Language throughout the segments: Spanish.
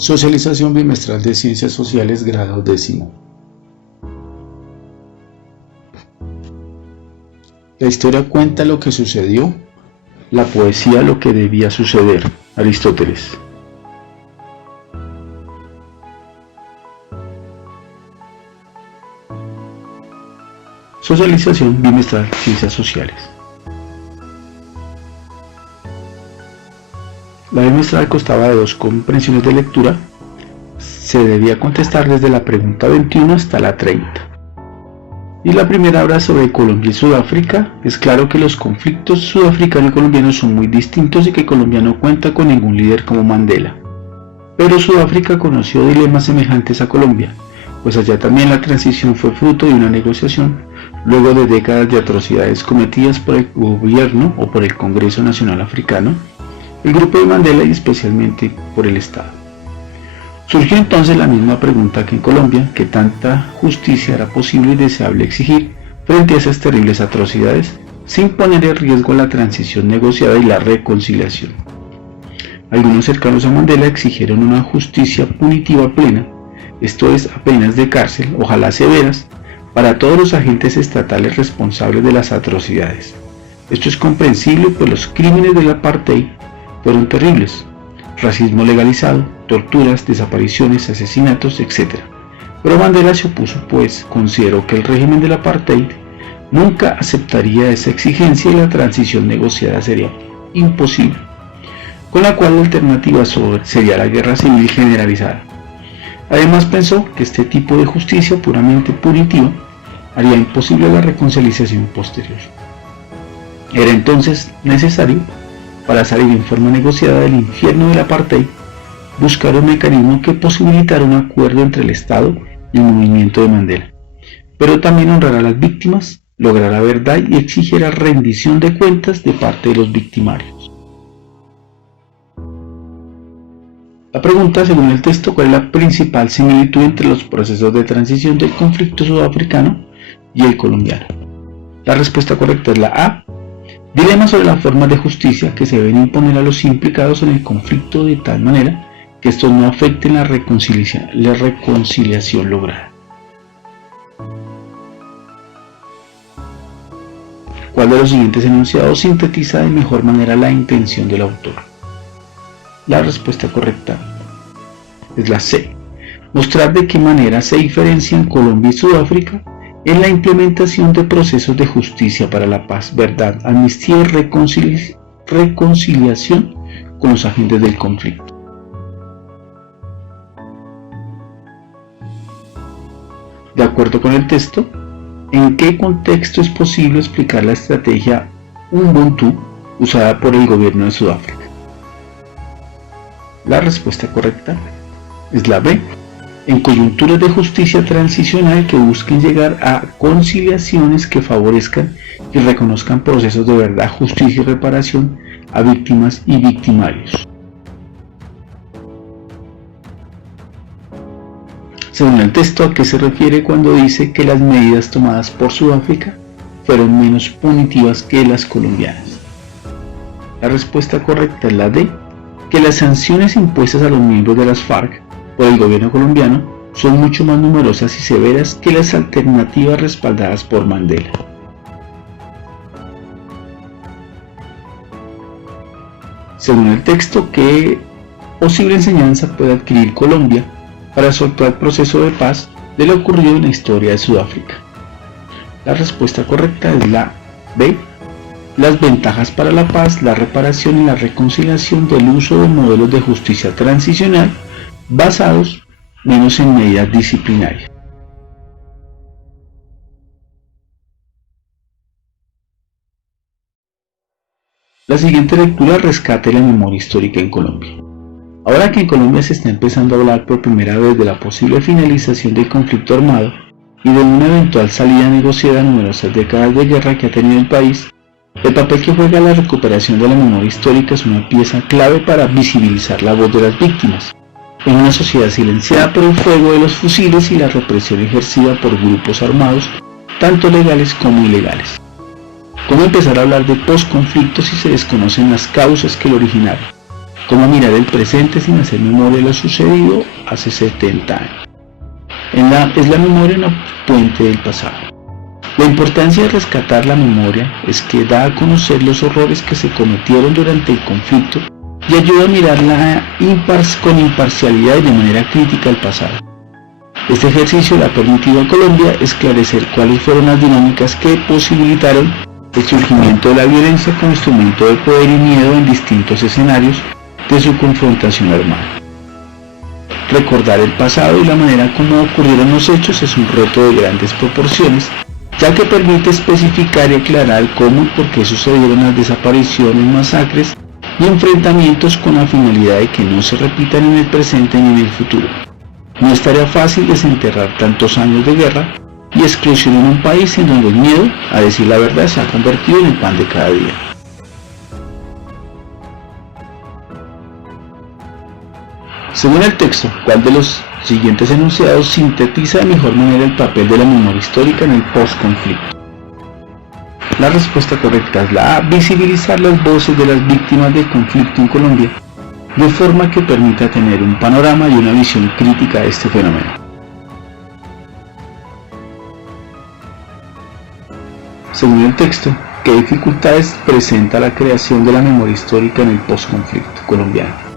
Socialización bimestral de Ciencias Sociales, grado 10º. La historia cuenta lo que sucedió, la poesía lo que debía suceder. Aristóteles. Socialización bimestral, Ciencias Sociales. La bimestral constaba de 2 comprensiones de lectura. Se debía contestar desde la pregunta 21 hasta la 30. Y la primera habla sobre Colombia y Sudáfrica. Es claro que los conflictos sudafricano y colombiano son muy distintos y que Colombia no cuenta con ningún líder como Mandela. Pero Sudáfrica conoció dilemas semejantes a Colombia, pues allá también la transición fue fruto de una negociación, luego de décadas de atrocidades cometidas por el gobierno o por el Congreso Nacional Africano, el grupo de Mandela y especialmente por el Estado. Surgió entonces la misma pregunta que en Colombia: ¿qué tanta justicia era posible y deseable exigir frente a esas terribles atrocidades sin poner en riesgo la transición negociada y la reconciliación? Algunos cercanos a Mandela exigieron una justicia punitiva plena, esto es, penas de cárcel, ojalá severas, para todos los agentes estatales responsables de las atrocidades. Esto es comprensible, pues los crímenes del apartheid fueron terribles: racismo legalizado, torturas, desapariciones, asesinatos, etc. Pero Mandela se opuso, pues consideró que el régimen del apartheid nunca aceptaría esa exigencia y la transición negociada sería imposible, con la cual la alternativa sería la guerra civil generalizada. Además pensó que este tipo de justicia puramente punitiva haría imposible la reconciliación posterior. Era entonces necesario, para salir en forma negociada del infierno del apartheid, buscar un mecanismo que posibilitara un acuerdo entre el Estado y el movimiento de Mandela, pero también honrar a las víctimas, lograr la verdad y exigiera rendición de cuentas de parte de los victimarios. La pregunta, según el texto: ¿cuál es la principal similitud entre los procesos de transición del conflicto sudafricano y el colombiano? La respuesta correcta es la A. Dilemas sobre las formas de justicia que se deben imponer a los implicados en el conflicto de tal manera que estos no afecten la reconciliación lograda. ¿Cuál de los siguientes enunciados sintetiza de mejor manera la intención del autor? La respuesta correcta es la C. Mostrar de qué manera se diferencian Colombia y Sudáfrica en la implementación de procesos de justicia para la paz, verdad, amnistía y reconciliación con los agentes del conflicto. De acuerdo con el texto, ¿en qué contexto es posible explicar la estrategia Ubuntu usada por el gobierno de Sudáfrica? La respuesta correcta es la B. En coyunturas de justicia transicional que busquen llegar a conciliaciones que favorezcan y reconozcan procesos de verdad, justicia y reparación a víctimas y victimarios. Según el texto, ¿a qué se refiere cuando dice que las medidas tomadas por Sudáfrica fueron menos punitivas que las colombianas? La respuesta correcta es la D. Que las sanciones impuestas a los miembros de las FARC por el gobierno colombiano son mucho más numerosas y severas que las alternativas respaldadas por Mandela. Según el texto, ¿qué posible enseñanza puede adquirir Colombia para su actual proceso de paz de lo ocurrido en la historia de Sudáfrica? La respuesta correcta es la B. Las ventajas para la paz, la reparación y la reconciliación del uso de modelos de justicia transicional basados menos en medidas disciplinarias. La siguiente lectura rescata la memoria histórica en Colombia. Ahora que en Colombia se está empezando a hablar por primera vez de la posible finalización del conflicto armado y de una eventual salida negociada a numerosas décadas de guerra que ha tenido el país, el papel que juega la recuperación de la memoria histórica es una pieza clave para visibilizar la voz de las víctimas, en una sociedad silenciada por el fuego de los fusiles y la represión ejercida por grupos armados, tanto legales como ilegales. ¿Cómo empezar a hablar de posconflicto si se desconocen las causas que lo originaron? cómo mirar el presente sin hacer memoria de lo sucedido hace 70 años. Es la memoria una puente del pasado. La importancia de rescatar la memoria es que da a conocer los horrores que se cometieron durante el conflicto y ayuda a mirarla con imparcialidad y de manera crítica al pasado. Este ejercicio le ha permitido a Colombia esclarecer cuáles fueron las dinámicas que posibilitaron el surgimiento de la violencia como instrumento de poder y miedo en distintos escenarios de su confrontación armada. Recordar el pasado y la manera como ocurrieron los hechos es un reto de grandes proporciones, ya que permite especificar y aclarar cómo y por qué sucedieron las desapariciones, masacres y enfrentamientos con la finalidad de que no se repitan en el presente ni en el futuro. No es tarea fácil desenterrar tantos años de guerra y exclusión en un país en donde el miedo a decir la verdad se ha convertido en el pan de cada día. Según el texto, ¿cuál de los siguientes enunciados sintetiza de mejor manera el papel de la memoria histórica en el post-conflicto? La respuesta correcta es la A: visibilizar las voces de las víctimas del conflicto en Colombia, de forma que permita tener un panorama y una visión crítica de este fenómeno. Según el texto, ¿qué dificultades presenta la creación de la memoria histórica en el post-conflicto colombiano?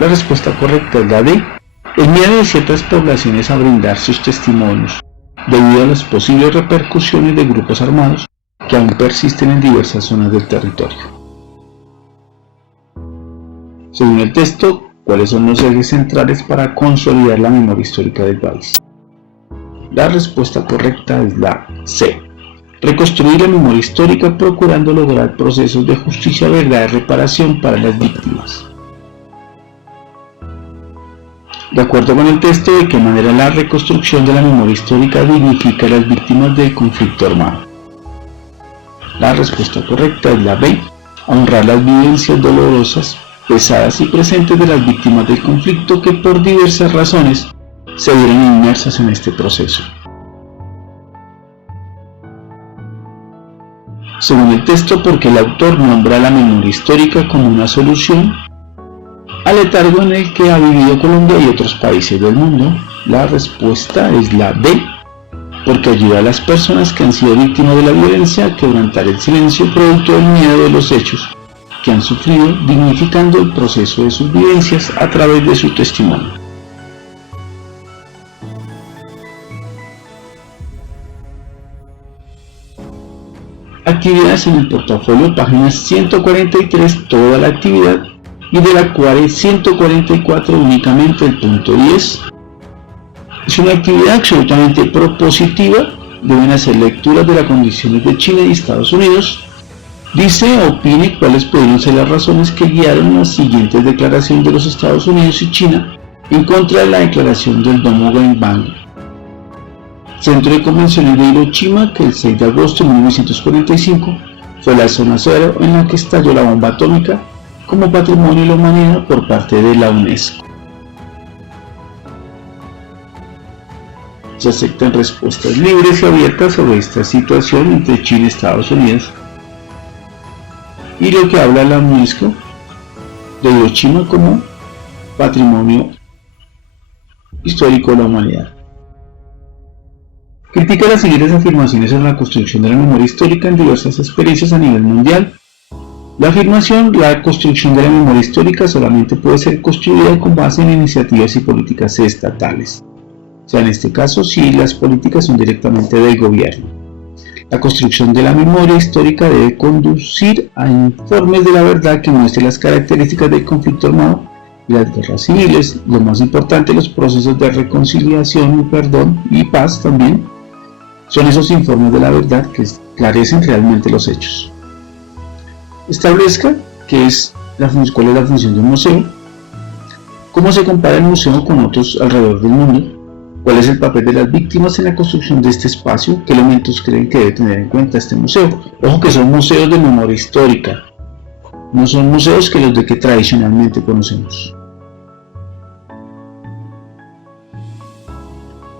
La respuesta correcta es la D: el miedo de ciertas poblaciones a brindar sus testimonios, debido a las posibles repercusiones de grupos armados que aún persisten en diversas zonas del territorio. Según el texto, ¿cuáles son los ejes centrales para consolidar la memoria histórica del país? La respuesta correcta es la C: reconstruir la memoria histórica procurando lograr procesos de justicia, verdad y reparación para las víctimas. De acuerdo con el texto, ¿de qué manera la reconstrucción de la memoria histórica dignifica a las víctimas del conflicto armado? La respuesta correcta es la B: honrar las vivencias dolorosas, pesadas y presentes de las víctimas del conflicto que por diversas razones se vieron inmersas en este proceso. Según el texto, ¿por qué el autor nombra la memoria histórica como una solución al letargo en el que ha vivido Colombia y otros países del mundo? La respuesta es la B: porque ayuda a las personas que han sido víctimas de la violencia a quebrantar el silencio producto del miedo de los hechos que han sufrido, dignificando el proceso de sus vivencias a través de su testimonio. Actividades en el portafolio, páginas 143, toda la actividad, y de la cual es 144 únicamente el punto 10. Es una actividad absolutamente propositiva, deben hacer lecturas de las condiciones de China y Estados Unidos. Dice, opine cuáles pudieron ser las razones que guiaron las siguientes declaraciones de los Estados Unidos y China en contra de la declaración del Domo Gangbang. Centro de Convenciones de Hiroshima, que el 6 de agosto de 1945 fue la zona cero en la que estalló la bomba atómica como patrimonio de la humanidad por parte de la UNESCO. Se aceptan respuestas libres y abiertas sobre esta situación entre China y Estados Unidos y lo que habla la UNESCO de Hiroshima como patrimonio histórico de la humanidad. Critica las siguientes afirmaciones sobre la construcción de la memoria histórica en diversas experiencias a nivel mundial. La afirmación: la construcción de la memoria histórica solamente puede ser construida con base en iniciativas y políticas estatales. O sea, en este caso, si las políticas son directamente del gobierno. La construcción de la memoria histórica debe conducir a informes de la verdad que muestren las características del conflicto armado y las guerras civiles, lo más importante, los procesos de reconciliación y perdón y paz también. Son esos informes de la verdad que esclarecen realmente los hechos. Establezca cuál es la función de un museo, cómo se compara el museo con otros alrededor del mundo, cuál es el papel de las víctimas en la construcción de este espacio, qué elementos creen que debe tener en cuenta este museo. Ojo que son museos de memoria histórica, no son museos que los de que tradicionalmente conocemos.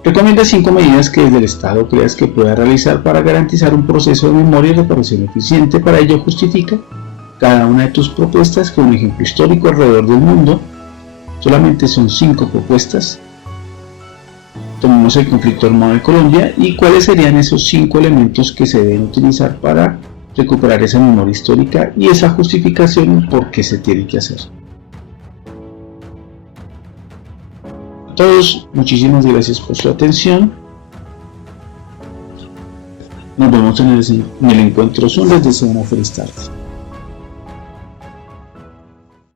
Recomienda 5 medidas que desde el Estado creas que pueda realizar para garantizar un proceso de memoria y reparación eficiente. Para ello justifica cada una de tus propuestas con un ejemplo histórico alrededor del mundo. Solamente son 5 propuestas. Tomemos el conflicto armado de Colombia y cuáles serían esos 5 elementos que se deben utilizar para recuperar esa memoria histórica y esa justificación por qué se tiene que hacer. A todos, muchísimas gracias por su atención. Nos vemos en el encuentro Zoom. Les deseo una feliz tarde.